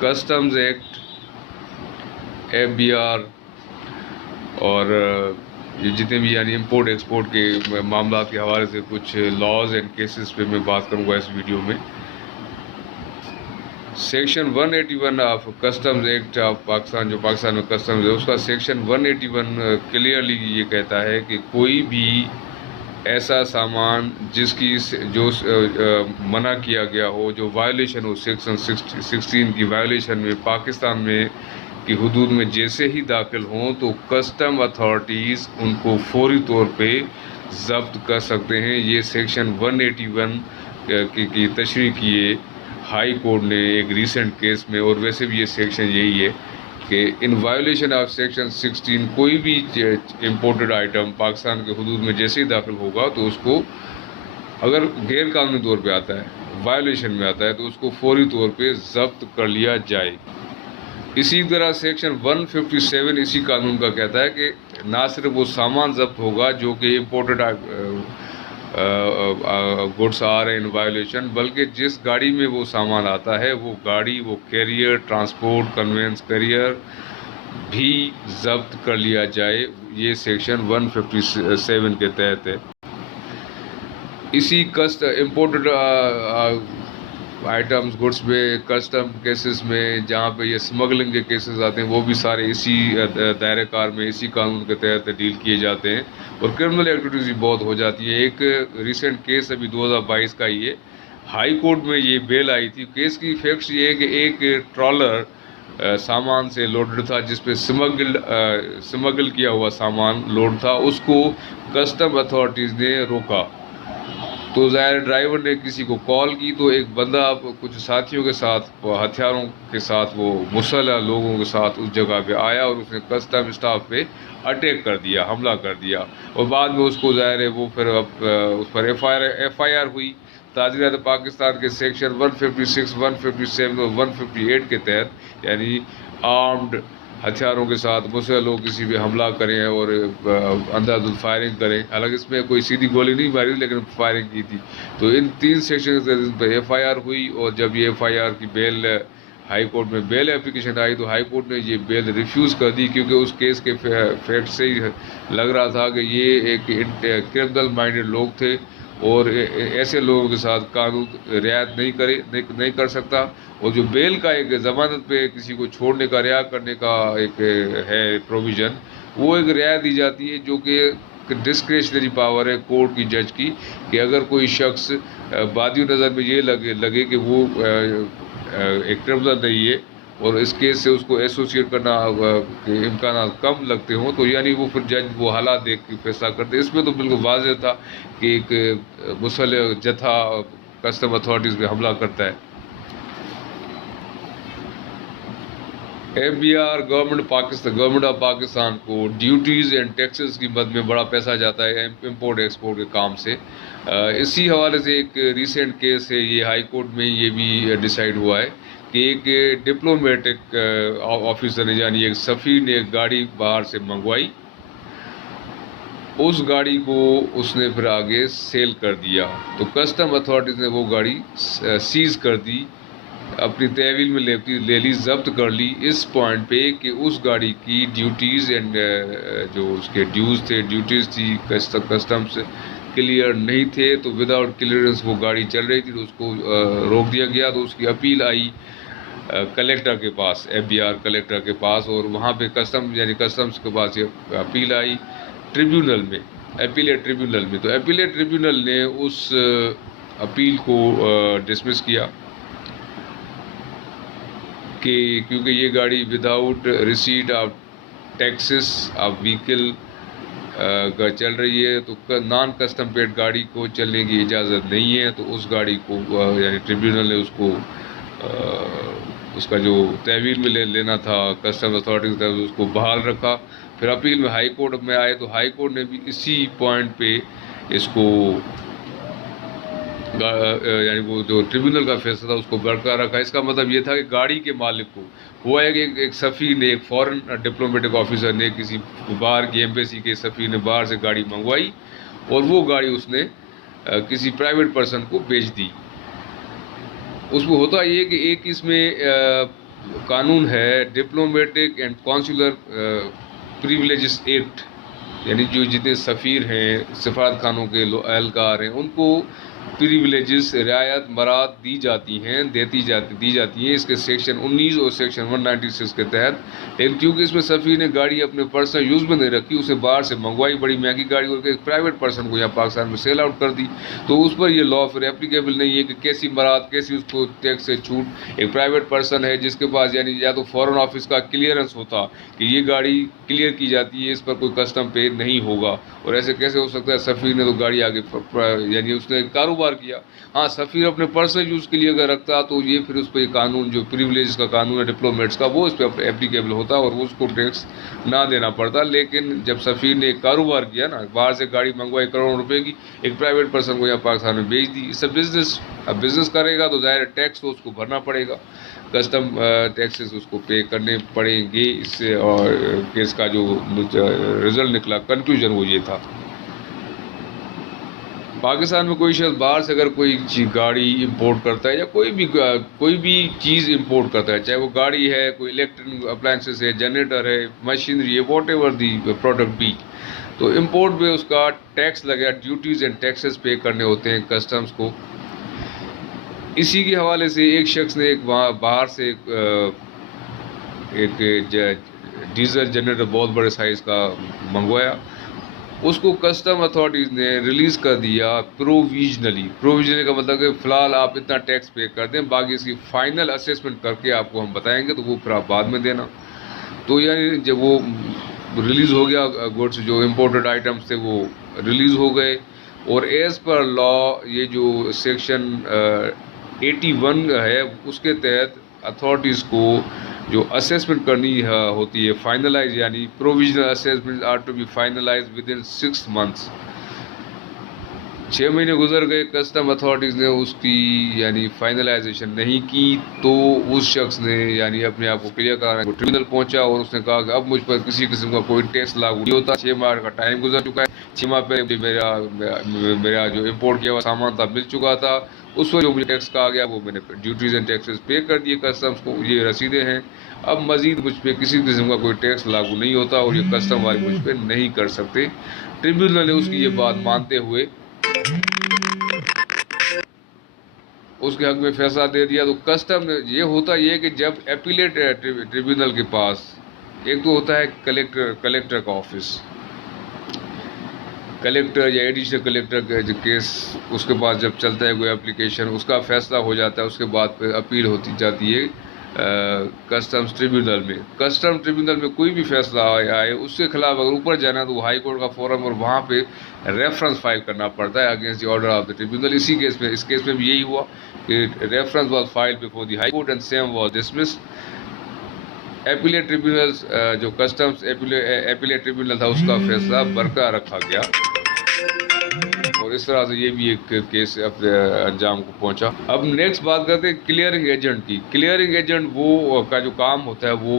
Customs act, FBR और ये जितने भी यानी इंपोर्ट एक्सपोर्ट के मामला के हवाले से कुछ लॉज एंड केसेस पे मैं बात करूँगा इस वीडियो में। Section 181 of customs act of Pakistan, जो पाकिस्तान में कस्टम्स है, उसका सेक्शन 181 क्लियरली ये कहता है कि कोई भी ऐसा सामान जिसकी जो मना किया गया हो, जो वायलेशन हो, सेक्शन 16 की वायलेशन में पाकिस्तान में की हुदूद में जैसे ही दाखिल हों तो कस्टम अथॉरिटीज़ उनको फौरी तौर पे ज़ब्त कर सकते हैं। ये सेक्शन 181 की तशरीह किए हाई कोर्ट ने एक रीसेंट केस में, और वैसे भी ये सेक्शन यही है कि इन वायोलेशन ऑफ सेक्शन 16 कोई भी इम्पोर्टेड आइटम पाकिस्तान के हुदूद में जैसे ही दाखिल होगा तो उसको, अगर गैर कानूनी तौर पे आता है, वायोलेशन में आता है, तो उसको फौरी तौर पे ज़ब्त कर लिया जाए। इसी तरह सेक्शन 157 इसी कानून का कहता है कि ना सिर्फ वो सामान ज़ब्त होगा जो कि इम्पोर्टेड गुड्स आ रहे इन वायोलेशन, बल्कि जिस गाड़ी में वो सामान आता है वो गाड़ी, वो कैरियर, ट्रांसपोर्ट कन्वेंस कैरियर भी ज़ब्त कर लिया जाए। ये सेक्शन 157 के तहत है। इसी इम्पोर्टेड आइटम्स गुड्स में कस्टम केसेस में जहाँ पे ये स्मगलिंग के केसेस आते हैं वो भी सारे इसी दायरे कार में, इसी कानून के तहत डील किए जाते हैं, और क्रिमिनल एक्टिविटीज़ भी बहुत हो जाती है। एक रिसेंट केस अभी 2022 का ही है, हाई कोर्ट में ये बेल आई थी। केस की फैक्ट्स ये है कि एक ट्रॉलर सामान से लोडेड था जिसपे स्मगल किया हुआ सामान लोड था, उसको कस्टम अथॉरिटीज़ ने रोका। तो ज़ाहिर ड्राइवर ने किसी को कॉल की, तो एक बंदा कुछ साथियों के साथ, हथियारों के साथ, वो मुसल्लह लोगों के साथ उस जगह पे आया और उसने कस्टम स्टाफ पे अटैक कर दिया, हमला कर दिया, और बाद में उसको ज़ाहिर है वो फिर उस पर FIR हुई। ताज़ीरात पाकिस्तान के सेक्शन 156, 157 और 158 के तहत, यानी आर्म्ड हथियारों के साथ मुसल्लह लोग किसी पे हमला करें और अंधाधुंध फायरिंग करें, हालांकि इसमें कोई सीधी गोली नहीं मारी लेकिन फायरिंग की थी, तो इन 3 सेक्शन पर FIR हुई। और जब ये FIR की बेल हाई कोर्ट में बेल एप्लीकेशन आई तो हाई कोर्ट ने ये बेल रिफ्यूज़ कर दी, क्योंकि उस केस के फैक्ट से ही लग रहा था कि ये एक क्रिमिनल माइंडेड लोग थे और ऐसे लोगों के साथ कानून रियायत नहीं कर सकता। और जो बेल का एक ज़मानत पे किसी को छोड़ने का, रिहा करने का एक है प्रोविज़न, वो एक रियायत दी जाती है जो कि डिस्क्रेशनरी पावर है कोर्ट की, जज की, कि अगर कोई शख्स बादी नज़र में ये लगे कि वो एक क्रिमिनल नहीं है और इस केस से उसको एसोसिएट करना के इम्कान कम लगते हों, तो यानी वो फिर जज वो हालात देख के फैसला करते। इसमें तो बिल्कुल वाज़ेह था कि एक मुसल्लह जथा कस्टम अथॉरिटीज़ पे हमला करता है। FBR गवर्नमेंट ऑफ पाकिस्तान को ड्यूटीज़ एंड टैक्सेस की मद में बड़ा पैसा जाता है इंपोर्ट एक्सपोर्ट के काम से। इसी हवाले से एक रीसेंट केस है, ये हाई कोर्ट में ये भी डिसाइड हुआ है कि एक डिप्लोमेटिक ऑफिसर ने, यानी एक सफ़ीर ने एक गाड़ी बाहर से मंगवाई, उस गाड़ी को उसने फिर आगे सेल कर दिया, तो कस्टम अथॉरिटीज़ ने वो गाड़ी सीज़ कर दी, अपनी तहवील में ले ली, ज़ब्त कर ली, इस पॉइंट पे कि उस गाड़ी की ड्यूटीज़ एंड जो उसके ड्यूज़ थे, ड्यूटीज़ थी कस्टम्स क्लियर नहीं थे, तो विदाउट क्लियरेंस वो गाड़ी चल रही थी, तो उसको रोक दिया गया। तो उसकी अपील आई कलेक्टर के पास, FBR कलेक्टर के पास, और वहाँ पे कस्टम्स के पास ये अपील आई ट्रिब्यूनल में, अपीलेट ट्रिब्यूनल में। तो अपीलेट ट्रिब्यूनल ने उस अपील को डिसमिस किया कि क्योंकि ये गाड़ी without receipt of taxes of vehicle का चल रही है, तो नॉन कस्टम पेड गाड़ी को चलने की इजाज़त नहीं है, तो उस गाड़ी को यानी ट्रिब्यूनल ने उसको उसका जो तहवील में लेना था कस्टम अथॉरिटीज़ का, उसको बहाल रखा। फिर अपील में हाई कोर्ट में आए, तो हाई कोर्ट ने भी इसी पॉइंट पे इसको यानी वो जो ट्रिब्यूनल का फैसला था उसको बरकरार रखा। इसका मतलब ये था कि गाड़ी के मालिक को हुआ है कि एक सफ़ीर ने, एक फॉरेन डिप्लोमेटिक ऑफिसर ने, किसी बाहर की एम्बेसी के सफ़ीर ने बाहर से गाड़ी मंगवाई और वो गाड़ी उसने किसी प्राइवेट पर्सन को बेच दी। उसमें होता ये कि एक इसमें कानून है diplomatic and consular privileges act, यानी जो जितने सफ़ीर हैं, सफारत खानों के एहलकार हैं, उनको प्रिविलेजेस रियायत मराद दी जाती हैं, दी जाती हैं इसके सेक्शन 19 और सेक्शन 196 के तहत। लेकिन क्योंकि इसमें सफ़ीर ने गाड़ी अपने पर्सनल यूज़ में नहीं रखी, उसे बाहर से मंगवाई बड़ी महंगी गाड़ी और एक प्राइवेट पर्सन को यहाँ पाकिस्तान में सेल आउट कर दी, तो उस पर ये लॉ फिर एप्लीकेबल नहीं है कि कैसी मराद, कैसी उसको टैक्स से छूट। एक प्राइवेट पर्सन है जिसके पास यानी या तो फॉरेन ऑफिस का क्लियरेंस होता कि ये गाड़ी क्लियर की जाती है, इस पर कोई कस्टम पे नहीं होगा, और ऐसे कैसे हो सकता है? सफ़ीर ने तो गाड़ी आगे यानी उसने कारोबार किया। हाँ, सफ़ीर अपने पर्सनल यूज़ के लिए अगर रखता तो ये फिर उस पर कानून, जो प्रिविलेज का कानून है डिप्लोमेट्स का, वो उस पर एप्लीकेबल होता और उसको टैक्स ना देना पड़ता। लेकिन जब सफ़ीर ने एक कारोबार किया ना, बाहर से गाड़ी मंगवाई करोड़ों रुपए की, एक प्राइवेट पर्सन को यहाँ पाकिस्तान में बेच दी, इससे बिजनेस, अब बिजनेस करेगा तो ज़ाहिर टैक्स तो उसको भरना पड़ेगा, कस्टम टैक्सेस उसको पे करने पड़ेंगे। इससे और केस का जो रिजल्ट निकला, कंक्लूजन वो ये था। पाकिस्तान में कोई शख्स बाहर से अगर कोई गाड़ी इंपोर्ट करता है या कोई भी चीज़ इंपोर्ट करता है, चाहे वो गाड़ी है, कोई इलेक्ट्रॉनिक अप्लायंसेस है, जनरेटर है, मशीनरी है, वॉट एवर दी प्रोडक्ट भी, तो इंपोर्ट में उसका टैक्स लगेगा, ड्यूटीज़ एंड टैक्सेस पे करने होते हैं कस्टम्स को। इसी के हवाले से एक शख्स ने बाहर से एक डीजल जनरेटर बहुत बड़े साइज़ का मंगवाया, उसको कस्टम अथॉरिटीज़ ने रिलीज़ कर दिया प्रोविजनली का मतलब कि फ़िलहाल आप इतना टैक्स पे कर दें, बाकी इसकी फ़ाइनल असेसमेंट करके आपको हम बताएंगे, तो वो फिर आप बाद में देना। तो यानी जब वो रिलीज़ हो गया, गुड्स जो इम्पोर्टेड आइटम्स थे वो रिलीज़ हो गए, और एज़ पर लॉ ये जो सेक्शन 81 है उसके तहत अथॉरिटीज़ को जो असेसमेंट करनी होती है फाइनलाइज, यानी provisional assessment are to be finalize within 6 months. 6 महीने गुजर गए, कस्टम अथॉरिटीज़ ने उसकी यानी फाइनलाइजेशन नहीं की, तो उस शख्स ने यानी अपने आप को क्लियर कराने को ट्रिब्यूनल पहुंचा और उसने कहा कि अब मुझ पर किसी किस्म का कोई टैक्स लागू नहीं होता। 6 माह का टाइम गुजर चुका है, 6 माह पहले मेरा जो इम्पोर्ट किया हुआ सामान था मिल चुका था, उस पर जो मुझे टैक्स कहा गया वो मैंने ड्यूटीज़ एंड टैक्सेस पे कर दिए कस्टम्स को, ये रसीदें हैं। अब मज़ीद मुझ पर किसी किस्म का कोई टैक्स लागू नहीं होता और ये कस्टम वाले मुझ पर नहीं कर सकते। ट्रिब्यूनल ने उसकी ये बात मानते हुए उसके हक में फैसला दे दिया। तो कस्टम ने ये होता ये कि जब एपीलेट ट्रिब्यूनल के पास एक तो होता है कलेक्टर का ऑफिस, कलेक्टर या एडिशनल कलेक्टर का जो केस उसके पास जब चलता है कोई एप्लीकेशन, उसका फैसला हो जाता है, उसके बाद फिर अपील होती जाती है कस्टम्स ट्रिब्यूनल में। कस्टम ट्रिब्यूनल में कोई भी फैसला आए उसके खिलाफ अगर ऊपर जाना है तो हाई कोर्ट का फोरम और वहाँ पे रेफरेंस फाइल करना पड़ता है against the order of the tribunal. इसी केस में, इस केस में भी यही हुआ कि reference was filed before the high court and same was dismissed. Appellate tribunals जो कस्टम्स एपीलेट ट्रिब्यूनल था उसका फैसला बरकरार रखा गया, और इस तरह से ये भी एक केस अपने अंजाम को पहुंचा। अब नेक्स्ट बात करते हैं क्लियरिंग एजेंट की। क्लियरिंग एजेंट वो का जो काम होता है वो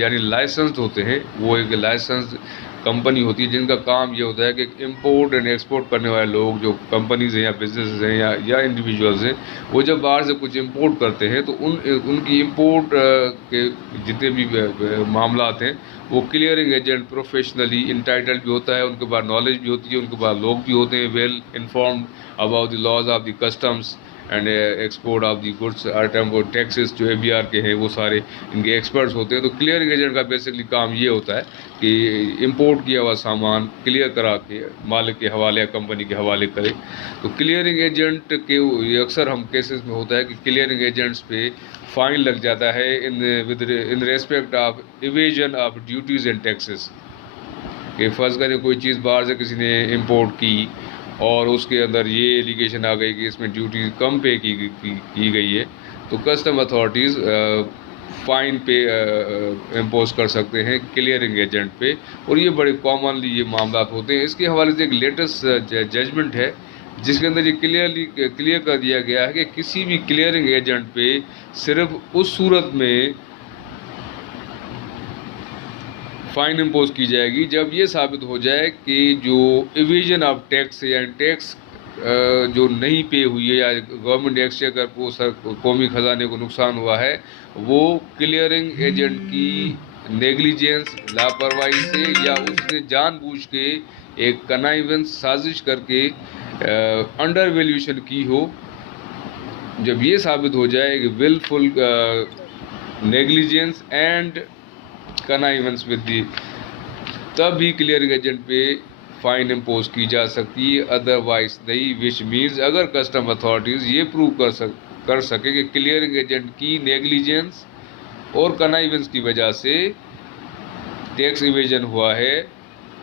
यानी लाइसेंस्ड होते हैं, वो एक लाइसेंस्ड कंपनी होती है जिनका काम ये होता है कि इम्पोर्ट एंड एक्सपोर्ट करने वाले लोग जो कंपनीज हैं या बिजनेसेस हैं या इंडिविजुअल्स हैं, वो जब बाहर से कुछ इम्पोर्ट करते हैं तो उनकी इम्पोर्ट के जितने भी मामला हैं वो क्लियरिंग एजेंट प्रोफेशनली इंटाइटल्ड भी होता है, उनके पास नॉलेज भी होती है, उनके पास लोग भी होते हैं well informed about the laws of the customs and export of the goods item और टैक्सेस जो ABR के हैं वो सारे इनके एक्सपर्ट्स होते हैं। तो क्लियरिंग एजेंट का बेसिकली काम ये होता है कि इंपोर्ट किया हुआ सामान क्लियर करा के मालिक के हवाले या कंपनी के हवाले करे। तो क्लियरिंग एजेंट के अक्सर हम केसेस में होता है कि क्लियरिंग एजेंट्स पे फाइन लग जाता है in respect of evasion of duties and taxes. कि फ़र्ज़ करें कोई चीज़ बाहर से किसी ने इम्पोर्ट की और उसके अंदर ये एलिगेशन आ गई कि इसमें ड्यूटी कम पे की गई है, तो कस्टम अथॉरिटीज़ फ़ाइन पे इम्पोज कर सकते हैं क्लियरिंग एजेंट पे, और ये बड़े कॉमनली ये मामला होते हैं। इसके हवाले से एक लेटेस्ट जजमेंट है जिसके अंदर ये क्लियर कर दिया गया है कि किसी भी क्लियरिंग एजेंट पे सिर्फ उस सूरत में फ़ाइन इम्पोज की जाएगी जब ये साबित हो जाए कि जो इवेजन ऑफ टैक्स या टैक्स जो नहीं पे हुई है या गवर्नमेंट एक्सचेकर को कौमी खजाने को नुकसान हुआ है, वो क्लियरिंग एजेंट की नेग्लिजेंस, लापरवाही से या उसने जानबूझ के एक कनाइवेंस साजिश करके अंडर वैल्यूएशन की हो। जब ये साबित हो जाए कि wilful negligence and connivance with the, तब ही क्लियरिंग एजेंट पे फाइन इम्पोज की जा सकती है, अदरवाइज नहीं। विच मीन्स अगर कस्टम अथॉरिटीज़ ये प्रूव कर सके कि क्लियरिंग एजेंट की नेग्लिजेंस और कनाइवेंस की वजह से टैक्स इवेजन हुआ है,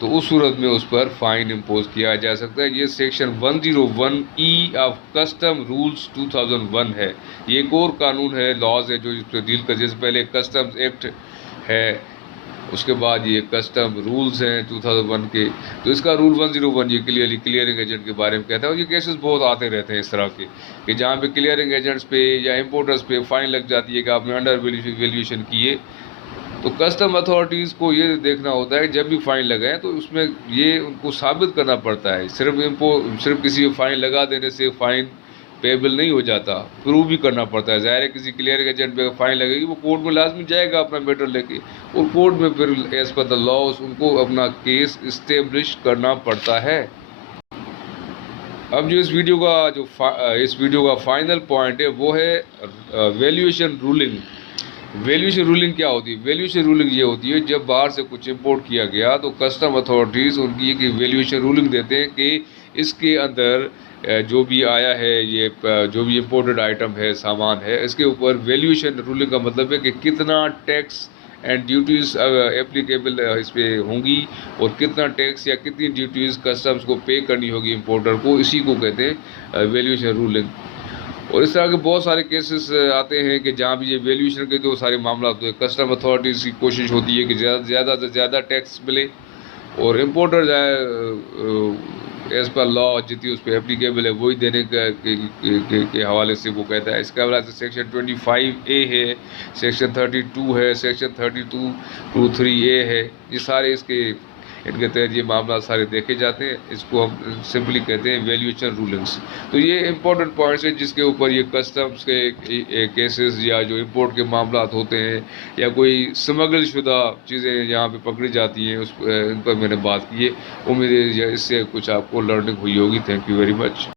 तो उस सूरत में उस पर फाइन इम्पोज किया जा सकता है। ये section 101E of custom rules 2001 है। ये एक और कानून है, लॉज है जो इस पर डील कर, जैसे पहले कस्टम्स एक्ट है, उसके बाद ये कस्टम रूल्स हैं 2001 के। तो इसका रूल 101 ये क्लियरली क्लियरिंग एजेंट के बारे में कहता है। और ये केसेस बहुत आते रहते हैं इस तरह के, कि जहाँ पे क्लियरिंग एजेंट्स पे या इम्पोर्टर्स पे फाइन लग जाती है कि आपने अंडर वैल्यूएशन किए। तो कस्टम अथॉरिटीज़ को ये देखना होता है जब भी फ़ाइन लगाएं तो उसमें ये उनको साबित करना पड़ता है। सिर्फ किसी को फ़ाइन लगा देने से फ़ाइन पेबल नहीं हो जाता, प्रूव भी करना पड़ता है। ज़ाहिर है किसी क्लियरिंग एजेंट पे फ़ाइन लगेगी, वो कोर्ट में लाजमी जाएगा अपना मैटर लेके, और कोर्ट में फिर एज़ पर द लॉज उनको अपना केस इस्टेब्लिश करना पड़ता है। अब जो इस वीडियो का फाइनल पॉइंट है वो है वैल्यूएशन रूलिंग। वैल्यूएशन रूलिंग क्या होती है? वैल्यूएशन रूलिंग ये होती है जब बाहर से कुछ इंपोर्ट किया गया तो कस्टम अथॉरिटीज़ उनकी एक वैल्यूएशन रूलिंग देते हैं कि इसके अंदर जो भी आया है, ये जो भी इम्पोर्टेड आइटम है, सामान है, इसके ऊपर वैल्यूएशन रूलिंग का मतलब है कि कितना टैक्स एंड ड्यूटीज़ एप्लीकेबल इस पर होंगी और कितना टैक्स या कितनी ड्यूटीज़ कस्टम्स को पे करनी होगी इम्पोर्टर को। इसी को कहते हैं वैल्यूएशन रूलिंग। और इस तरह के बहुत सारे केसेस आते हैं कि जहाँ भी ये वैल्यूएशन के जो सारे मामला होते हैं, कस्टम अथॉरिटीज़ की कोशिश होती है कि ज़्यादा से ज़्यादा टैक्स मिले, और इम्पोर्टर एज़ पर लॉ जितनी उस पर एप्लीकेबल है वही देने के हवाले से वो कहता है। इसके हवाले से सेक्शन 25A है, सेक्शन 32 है, सेक्शन 32(2)(3)A है। ये सारे इनके तहत ये मामला सारे देखे जाते हैं। इसको हम सिंपली कहते हैं वैल्यूएशन रूलिंग्स। तो ये इंपॉर्टेंट पॉइंट्स हैं जिसके ऊपर ये कस्टम्स के केसेस या जो इंपोर्ट के मामला होते हैं या कोई स्मगल शुदा चीज़ें यहाँ पे पकड़ी जाती हैं, इन पर मैंने बात की है। उम्मीद है इससे कुछ आपको लर्निंग हुई होगी। Thank you very much.